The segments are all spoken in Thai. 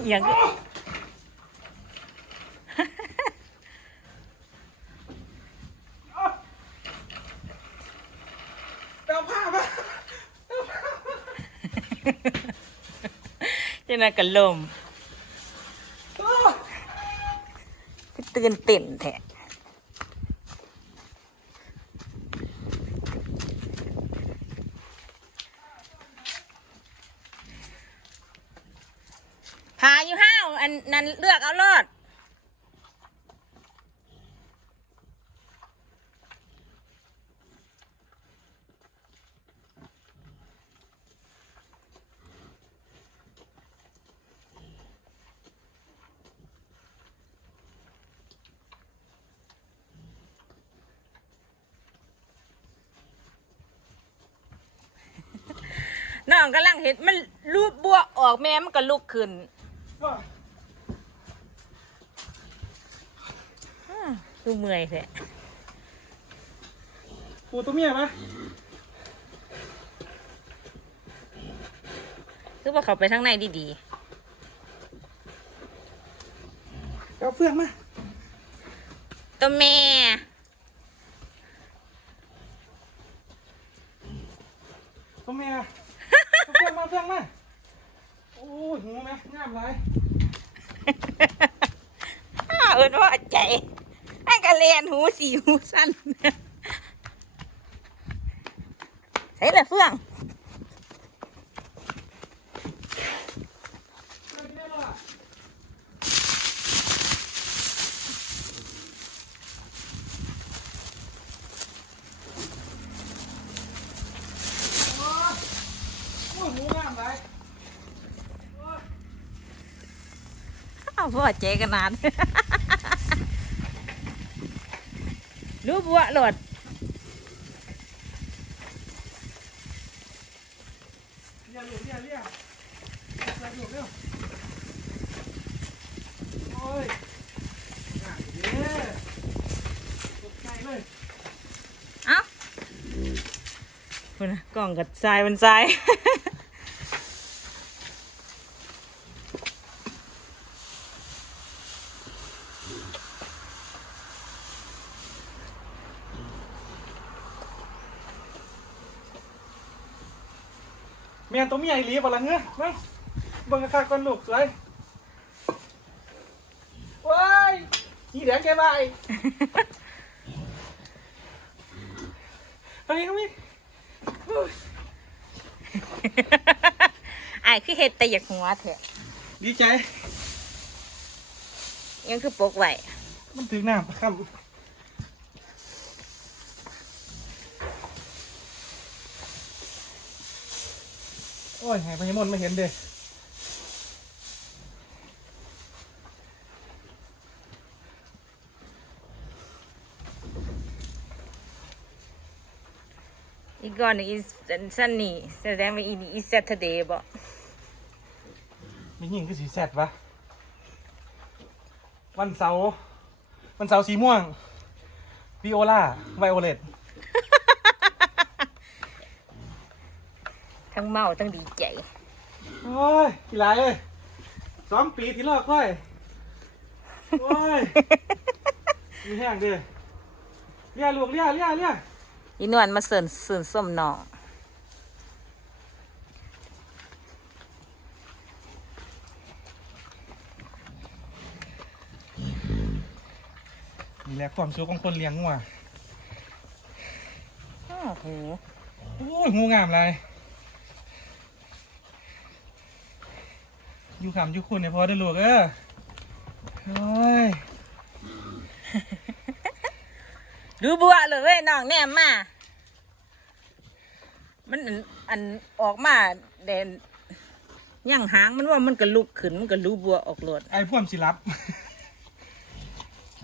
เอียงเปลผ้าปะเจ้าน่ะก็ลมโอ้คือตื่นเต้นแท้พาอยู่ห้าวอั นั้นเลือกเอารอดน้องกำลังเห็นมันรูปบัวออกแม่มันก็ลุกขึ้น ว่าดูเมื่อยแท้ปูตัวเมียปะคือว่าเขาไปทางในดีเอาเฟืองมาๆ ตัวแม่ ตัวเมียเอาเฟืองมาเฟืองมาโอ้ยหูไหมงามไรอ้าวเอินว่าใจไอ้กระ เรียนหูสีหูสั้นใช่ละเฟื่องโอ้ยหูงาพ่อใจขนนาด รู้ บัวโหลดเรียลูกเรียเรียเรียลูกเร็วโอ้ยงามเด้ตกใจเลยเอ้าคุณนะกล่องกับทรายมันทราย นตัวเมียอีหลีบ่ละเงี้ยมาเบิ่งค่าก่อนลูกสวยว้ายนี่แดงแกบายเฮ้ยเขามีไอ้ายคือเห็ดแต่อยากหัวเถอะดีใจ ยังคือปกไว้มันถึงน้ำครับ โอ้ยให้พญามนมาเห็นเด้อีกก่อนอีสันนี่แสดงว่าอีนี่อีเซตเดย์บ่มีหญิงคือสีแซดวะวันเสาร์วันเสาร์สีม่วงวิโอลาไวโอเลต ทั้งเมาทั้งดีใจ โอ้ยกี่หลายเลยสองปีที่รอค่อยโอ้ยมีแห้งเด้อเลี้ยลูกเลี้ยเลี้ยเลี้ยอีนวลมาเสิร์นเสิร์นส้มน้องนี่แหละความสุขของคนเลี้ยงงัวอ้าวโหโอ้ยงูงามเลย อยู่ขำอยู่คุณเนี่ยพอได้อลูกเออโอ้ยดูบัวเลยเว้ยน้องแน่มา มันอันอันออกมาเด่นย่างหางมันว่ามันก็ลุกขึ้นมันก็รูบัวออกโลดไอ้พ่วมสิรับ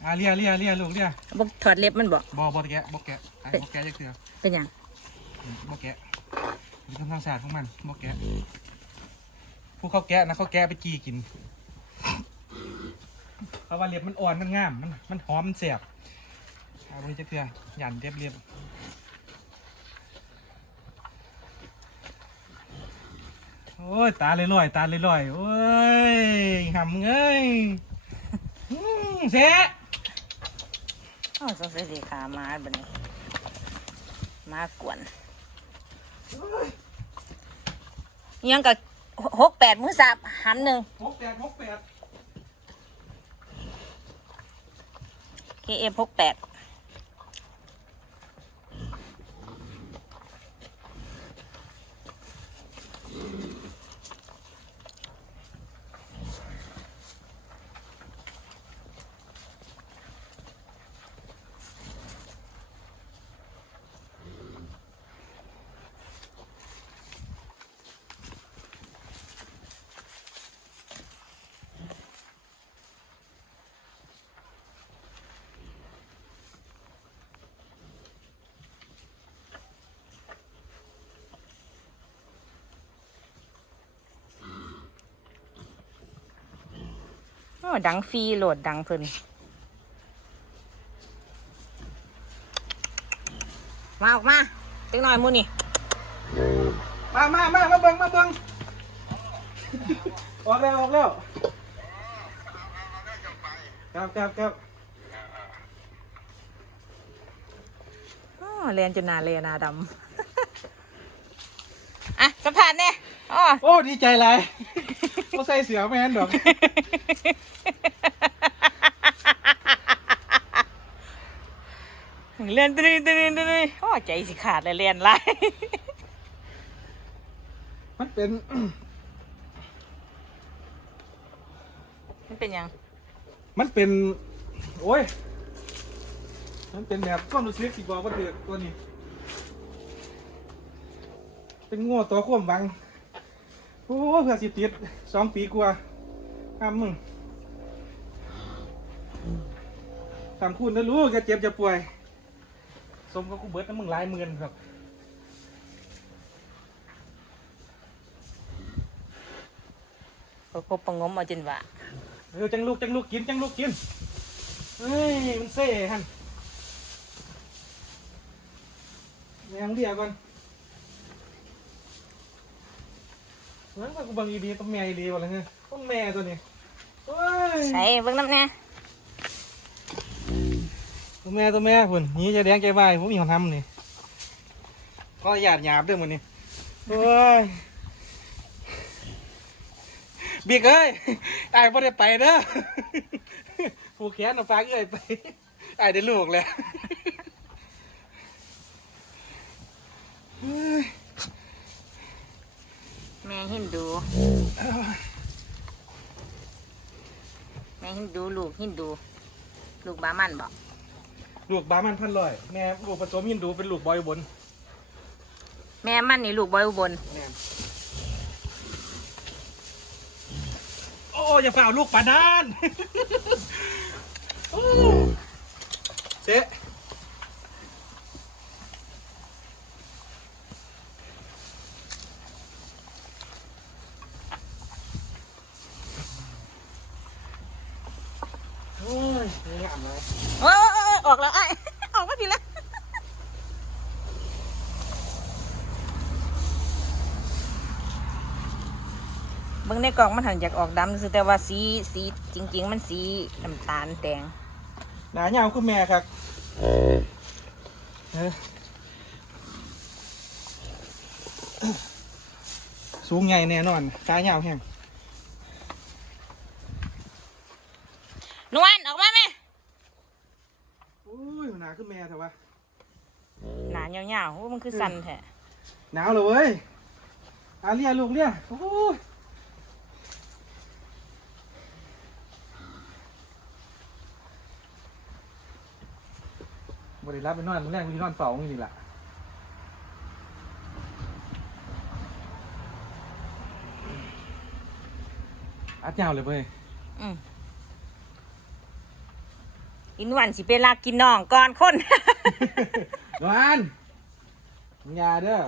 อ่าเลียเลียเลียลูกเลียบอกถอดเล็บมันบอกบอบอแกะบอแกะไอ้บอแกะจะเถื่อเป็นหยังบอแกะมันทำความสะอาดของมันบอแกะ พวกเขาแกะนะเขาแกะไปจีกินเพราะว่าเล็บมันอ่อนมันงามมันมันหอมมันแสบเอาไปจะเถื่อหยันเรียบเรียบโอ้ยตาลอยๆตาลอยๆโอ้ยหำเอ้ยอืมเสะอ๋อสงสัยสีขามาบันนี้มากวนยังกับ หกแปดมือสับหันหนึ่งหกแปดหกแปด KF หกแปด อ้ดังฟรีโหลดดังเพิ่นมาออกมาจังหน่อยหมูนี่มามามามาเบิ่งมาเบิ่งออกแล้วออกแล้วครับครับครับอ๋อเรียนจนหนาเรียนนาดำ อะสัมผัสเนี่ยอ๋อโอ้ ดีใจหลา ยโอ้ใส่เสือแมนดอกเรียนตึ้งตึ้งตึ้โอ้ใจสิขาดเลยเรียนไรมันเป็น มันเป็นยัง มันเป็น โอ้ย มันเป็นแบบก้อนรู้สึกสิบอกว่าเดือดตัวนี้ เป็นงัวตัวข่วมบัง โอ้เพื่อสิติดสองปีกว่าห้ามมึงทำคุณนะลูกจะเจ็บจะป่วย สมกับกูเบิดน้ำมึงหลายหมื่นครับประคบประงมเอาจนว่าเออจังลูกจังลูกกินจังลูกกิน เฮ้ยมันเซ่ฮันแมงเดียวก่อน นั่นก็กูบังอีดีต้องแม่อีดีวะเลยเนี่ยต้องแม่ตัวนี้เฮ้ยใส่เบิ่งน้ำแน่ตัวแม่ตัวแม่คุณนี่จะแดงใจวายผมมีคนทำนี่ก็หยาดหยาบด้วยมันนี่โอ้ยบิ๊กเอ้ยไอ้ไม่ได้ไปเด้อผูกแขนเอาฟ้ากเอ้ยไปไอ้ได้ลูกแล้ว แม่หินดู แม่หินดูลูกหินดู ลูกบามันบอกลูกบามันพันลอย แม่ลูกผสมยินดูเป็นลูกบอยอุบนแม่มันนี่ลูกบอยอุบลแม่นโอ้อย่าฝ่าลูกปานานโอ้เจ๊โอ้ยงามเลย โอ้ยโอ้ยโอ้ยออกแล้วไอ้ออกมาทีละเบิ่งในกล่องมันหันอยากออกดำซื่อแต่ว่าสีสีจริง ๆ มันสีน้ำตาลแดงหนาเหยาคุณแม่ครับสูงใหญ่แน่นอนขาเหยาแห้ง นวลออกมาไหม อุ้ ยหนาขึ้นแม่เถอะวะหนานยาวๆโอ้มันคือสันแท้หนาวเลยเว้ยอาเลียลูกเลียโอ้ยบริรับไปนอนมื้อแรกกูจะนอนเฝ้าจริงๆล่ะอัดยาวเลยเว้ยอืม อินวันสิเป็นลากกินน้องก่อนคนนอนอย่าเด้อ